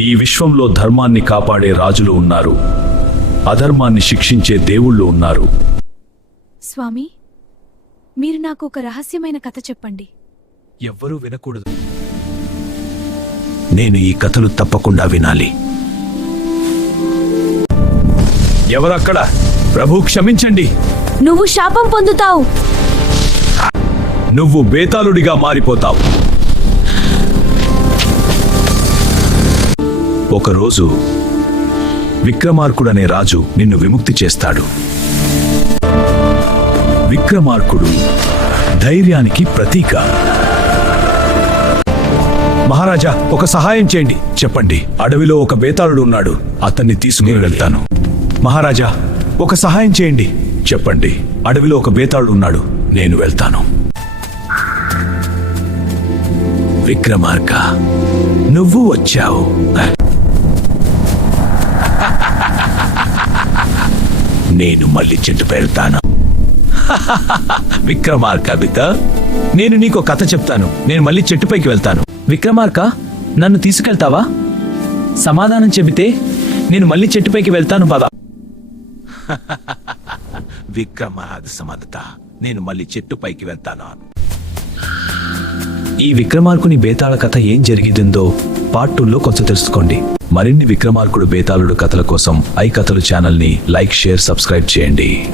ఈ విశ్వంలో ధర్మాన్ని కాపాడే రాజులు ఉన్నారు. అధర్మాన్ని శిక్షించే దేవుళ్ళు ఉన్నారు. స్వామి మీరు నాకు ఒక రహస్యమైన కథ చెప్పండి. ఎవ్వరూ వినకూడదు. నేను ఈ కథలు తప్పకుండా వినాలి. ఎవరక్కడ? ప్రభు క్షమించండి. నువ్వు శాపం పొందుతావు. నువ్వు బేతాళుడిగా మారిపోతావు. ఒకరోజు విక్రమార్కుడనే రాజు నిన్ను విముక్తి చేస్తాడు. విక్రమార్కుడు ధైర్యానికి ప్రతీక. మహారాజా ఒక సహాయం చేయండి. చెప్పండి అడవిలో ఒక బేతాళుడు ఉన్నాడు. అతన్ని తీసుకుని వెళ్తాను. మహారాజా ఒక సహాయం చేయండి. చెప్పండి అడవిలో ఒక బేతాళుడు ఉన్నాడు. నేను వెళ్తాను. విక్రమార్క నువ్వు వచ్చావు. నేను మళ్ళీ చెట్టు పెడతాను విక్రమార్క బిత నేను నీకు కథ చెప్తాను. నేను మళ్ళీ చెట్టుపైకి వెళ్తాను. విక్రమార్క నన్ను తీసుకెళ్తావా? సమాధానం చెబితే నేను మళ్ళీ చెట్టుపైకి వెళ్తాను పద విక్రమాది సమర్థత నేను మళ్ళీ చెట్టుపైకి వెళ్తాను. ఈ విక్రమార్కుని బేతాళ కథ ఏం జరిగిందో పార్ట్ టూలో కొంచెం తెలుసుకోండి. మరిన్ని విక్రమార్కుడు బేతాళుడు కథల కోసం ఐ కథలు ఛానల్ని లైక్ షేర్ సబ్స్క్రైబ్ చేయండి.